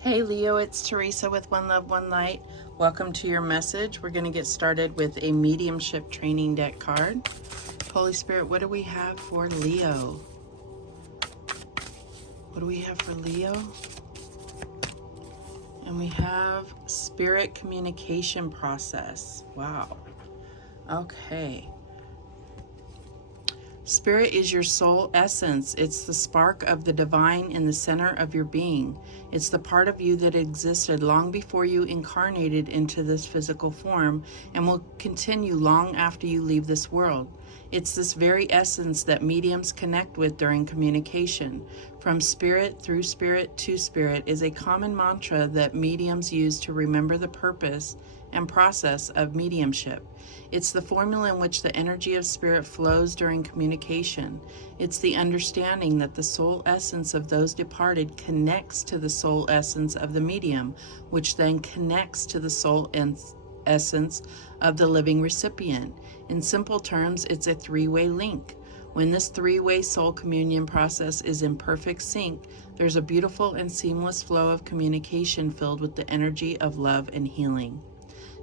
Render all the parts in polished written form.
Hey Leo, it's Teresa with One Love, One Light. Welcome to your message. We're going to get started with a mediumship training deck card. Holy Spirit, what do we have for Leo? What do we have for Leo? And we have spirit communication process. Wow. Okay. Spirit is your soul essence. It's the spark of the divine in the center of your being. It's the part of you that existed long before you incarnated into this physical form and will continue long after you leave this world. It's this very essence that mediums connect with during communication. From spirit through spirit to spirit is a common mantra that mediums use to remember the purpose and process of mediumship. It's the formula in which the energy of spirit flows during communication. It's the understanding that the soul essence of those departed connects to the soul essence of the medium, which then connects to the soul essence of the living recipient. In simple terms, it's a three-way link. When this three-way soul communion process is in perfect sync, there's a beautiful and seamless flow of communication filled with the energy of love and healing.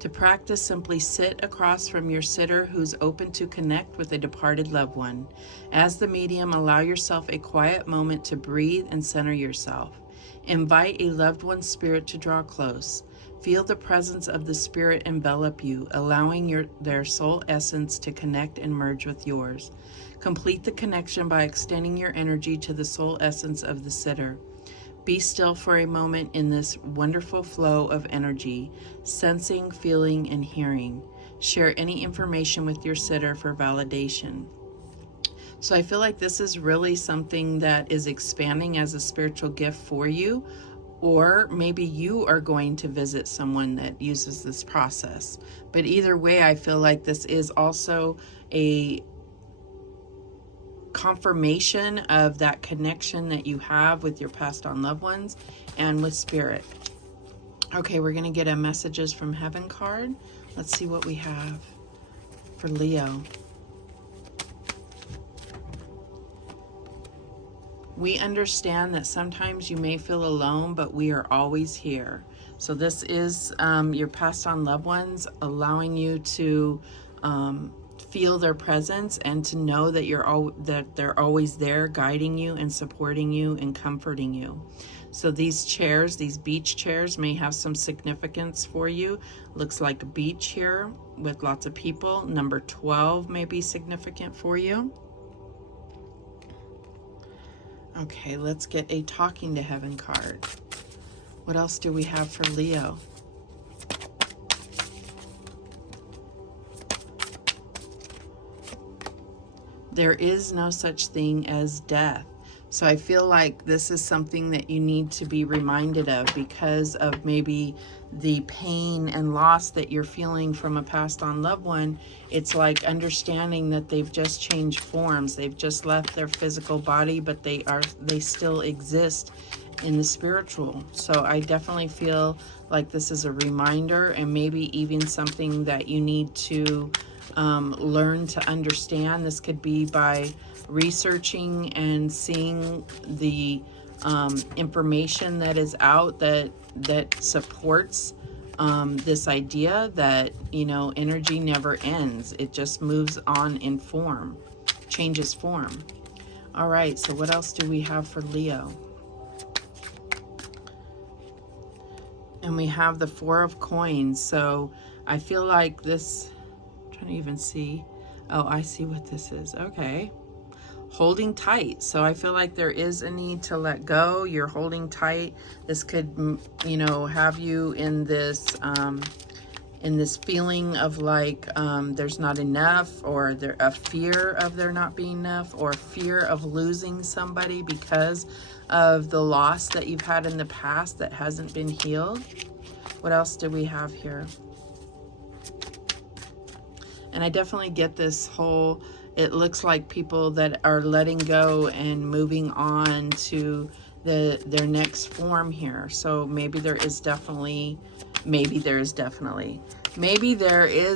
To practice, simply sit across from your sitter who's open to connect with a departed loved one. As the medium, allow yourself a quiet moment to breathe and center yourself. Invite a loved one's spirit to draw close. Feel the presence of the spirit envelop you, allowing their soul essence to connect and merge with yours. Complete the connection by extending your energy to the soul essence of the sitter. Be still for a moment in this wonderful flow of energy, sensing, feeling, and hearing. Share any information with your sitter for validation. So I feel like this is really something that is expanding as a spiritual gift for you, or maybe you are going to visit someone that uses this process. But either way, I feel like this is also a confirmation of that connection that you have with your passed on loved ones and with spirit. Okay, we're going to get a messages from heaven card. Let's see what we have for Leo. We understand that sometimes you may feel alone, but we are always here. So this is your passed on loved ones allowing you to feel their presence and to know that they're always there, guiding you and supporting you and comforting you. So these chairs, these beach chairs, may have some significance for you. Looks like a beach here with lots of people. Number 12 may be significant for you. Okay, let's get a talking to heaven card. What else do we have for Leo? There is no such thing as death. So I feel like this is something that you need to be reminded of because of maybe the pain and loss that you're feeling from a passed on loved one. It's like understanding that they've just changed forms. They've just left their physical body, but they still exist in the spiritual. So I definitely feel like this is a reminder and maybe even something that you need to learn to understand. This could be by researching and seeing the information that is out that supports this idea that, you know, energy never ends. It just moves on in form, changes form. All right, so what else do we have for Leo? And we have the Four of Coins. So I feel like this, I'm trying to even see. Oh, I see what this is. Okay. Holding tight. So I feel like there is a need to let go. You're holding tight. This could, you know, have you in this feeling of like there's not enough, or a fear of there not being enough, or fear of losing somebody because of the loss that you've had in the past that hasn't been healed. What else do we have here? And I definitely get this whole, it looks like people that are letting go and moving on to their next form here. So maybe there is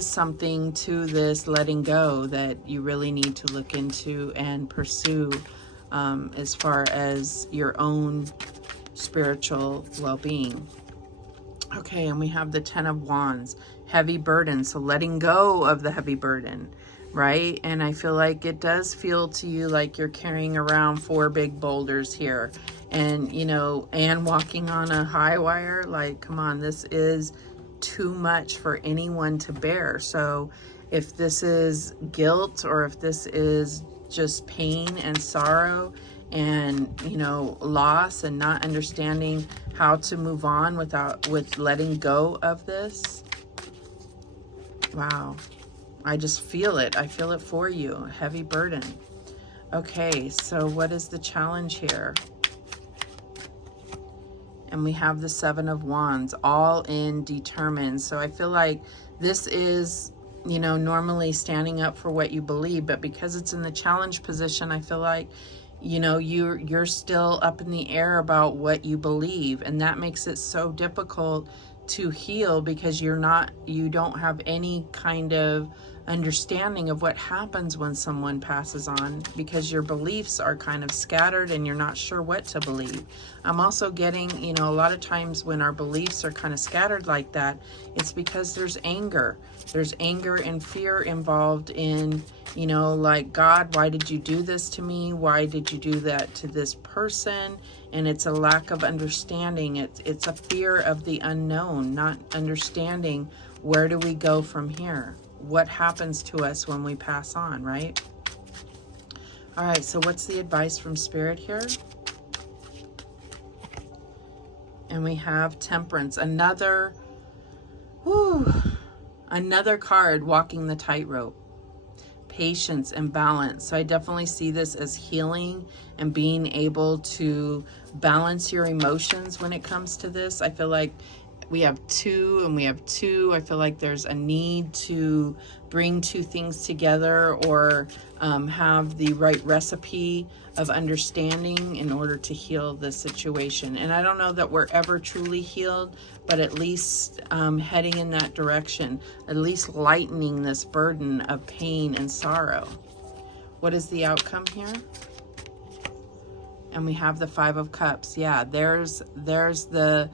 something to this letting go that you really need to look into and pursue as far as your own spiritual well-being. Okay, and we have the 10 of Wands, heavy burden. So letting go of the heavy burden, right? And I feel like it does feel to you like you're carrying around 4 big boulders here. And, you know, and walking on a high wire, like, come on, this is too much for anyone to bear. So if this is guilt, or if this is just pain and sorrow and, you know, loss and not understanding how to move on with letting go of this. Wow. I just feel it. I feel it for you. Heavy burden. Okay, so what is the challenge here? And we have the 7 of Wands, all in, determined. So I feel like this is, you know, normally standing up for what you believe, but because it's in the challenge position, I feel like, you know, you're still up in the air about what you believe, and that makes it so difficult to heal, because you don't have any kind of understanding of what happens when someone passes on, because your beliefs are kind of scattered and you're not sure what to believe. I'm also getting, you know, a lot of times when our beliefs are kind of scattered like that, it's because there's anger. There's anger and fear involved in, you know, like, God, why did you do this to me? Why did you do that to this person? And it's a lack of understanding. It's a fear of the unknown, not understanding where do we go from here? What happens to us when we pass on, right? All right, so what's the advice from Spirit here? And we have Temperance, another card walking the tightrope. Patience and balance. So I definitely see this as healing and being able to balance your emotions when it comes to this. I feel like we have 2 and we have 2. I feel like there's a need to bring 2 things together, or have the right recipe of understanding in order to heal the situation. And I don't know that we're ever truly healed, but at least heading in that direction, at least lightening this burden of pain and sorrow. What is the outcome here? And we have the 5 of Cups. Yeah, there's the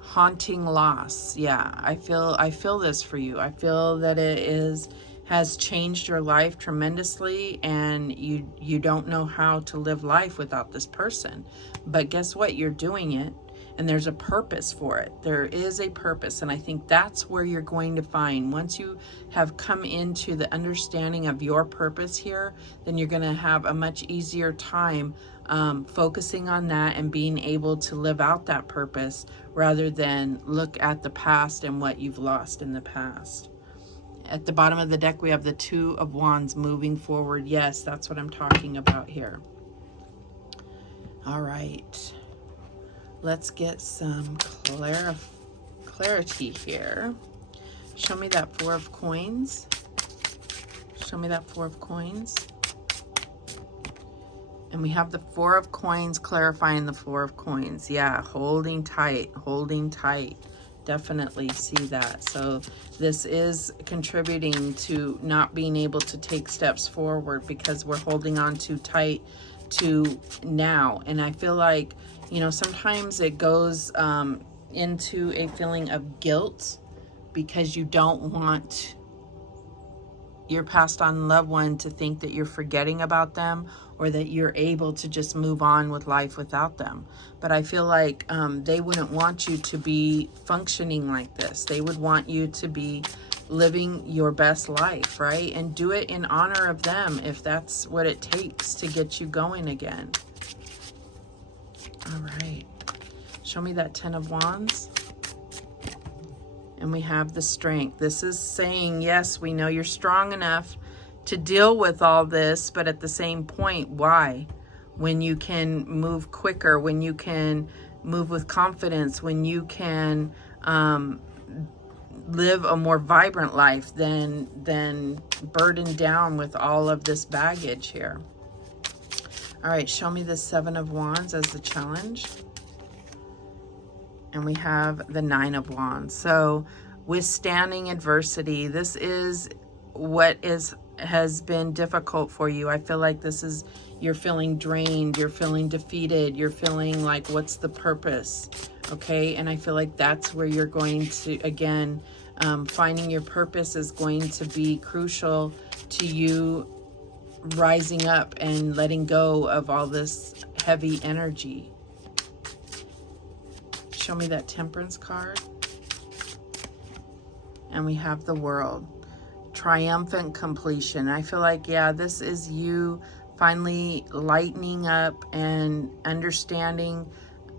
haunting loss. Yeah, I feel this for you. I feel that it has changed your life tremendously, and you don't know how to live life without this person. But guess what? You're doing it, and there's a purpose for it. There is a purpose, and I think that's where you're going to find, once you have come into the understanding of your purpose here, then you're going to have a much easier time focusing on that and being able to live out that purpose, rather than look at the past and what you've lost in the past. At the bottom of the deck, we have the 2 of Wands, moving forward. Yes, that's what I'm talking about here. All right. Let's get some clarity here. Show me that 4 of Coins. Show me that 4 of Coins. And we have the 4 of Coins clarifying the 4 of Coins. Yeah, holding tight, holding tight. Definitely see that. So this is contributing to not being able to take steps forward, because we're holding on too tight to now. And I feel like, you know, sometimes it goes into a feeling of guilt, because you don't want your passed on loved one to think that you're forgetting about them, or that you're able to just move on with life without them. But I feel like they wouldn't want you to be functioning like this. They would want you to be living your best life, right? And do it in honor of them, if that's what it takes to get you going again. All right. Show me that 10 of Wands. And we have the Strength. This is saying, yes, we know you're strong enough to deal with all this, but at the same point, why? When you can move quicker, when you can move with confidence, when you can live a more vibrant life than burdened down with all of this baggage here. All right, show me the 7 of Wands as the challenge. And we have the 9 of Wands. So withstanding adversity, this is what has been difficult for you. I feel like this is you're feeling drained, you're feeling defeated, you're feeling like, what's the purpose? Okay, and I feel like that's where you're going to, again, finding your purpose is going to be crucial to you rising up and letting go of all this heavy energy. Show me that Temperance card. And we have the World. Triumphant completion. I feel like, yeah, this is you finally lightening up and understanding,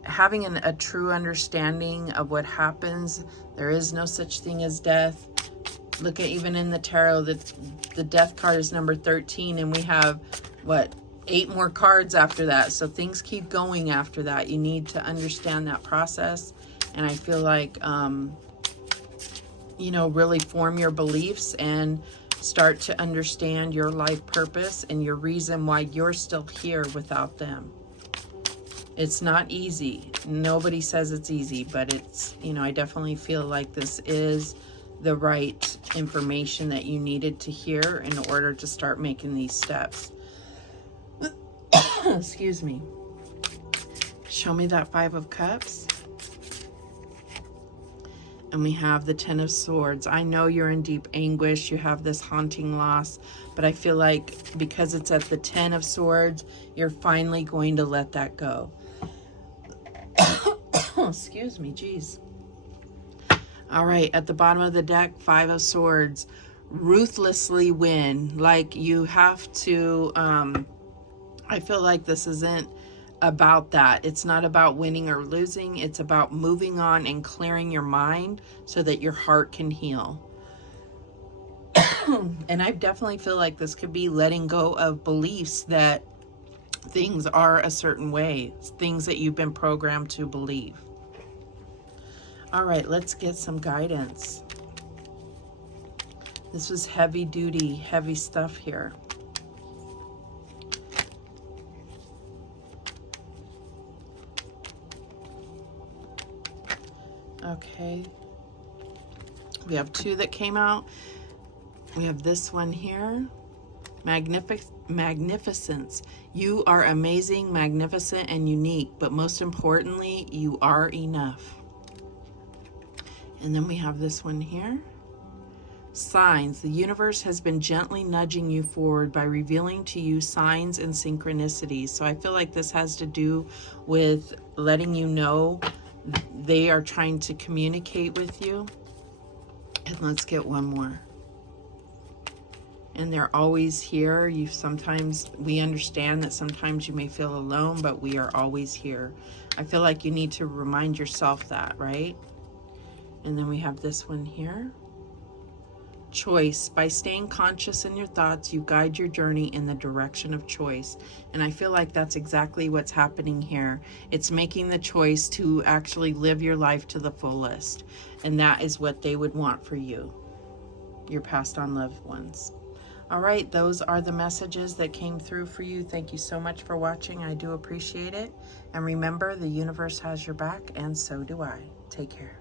having a true understanding of what happens. There is no such thing as death. Look at, even in the tarot, the death card is number 13, and we have, what, 8 more cards after that. So things keep going after that. You need to understand that process. And I feel like, you know, really form your beliefs and start to understand your life purpose and your reason why you're still here without them. It's not easy. Nobody says it's easy, but it's, you know, I definitely feel like this is the right information that you needed to hear in order to start making these steps. Excuse me. Show me that 5 of Cups. And we have the 10 of Swords. I know you're in deep anguish. You have this haunting loss. But I feel like because it's at the 10 of Swords, you're finally going to let that go. Excuse me, geez. All right, at the bottom of the deck, 5 of Swords. Ruthlessly win. Like, you have to... I feel like this isn't about that. It's not about winning or losing. It's about moving on and clearing your mind so that your heart can heal. And I definitely feel like this could be letting go of beliefs that things are a certain way, things that you've been programmed to believe. All right, let's get some guidance. This was heavy duty, heavy stuff here. Okay, we have 2 that came out. We have this one here. Magnificence. You are amazing, magnificent, and unique, but most importantly, you are enough. And then we have this one here. Signs. The universe has been gently nudging you forward by revealing to you signs and synchronicities. So I feel like this has to do with letting you know they are trying to communicate with you. And let's get one more. And they're always here. We understand that sometimes you may feel alone, but we are always here. I feel like you need to remind yourself that, right? And then we have this one here. Choice. By staying conscious in your thoughts, you guide your journey in the direction of choice. And I feel like that's exactly what's happening here. It's making the choice to actually live your life to the fullest. And that is what they would want for you, your passed on loved ones. All right, those are the messages that came through for you. Thank you so much for watching. I do appreciate it. And remember, the universe has your back, and so do I. Take care.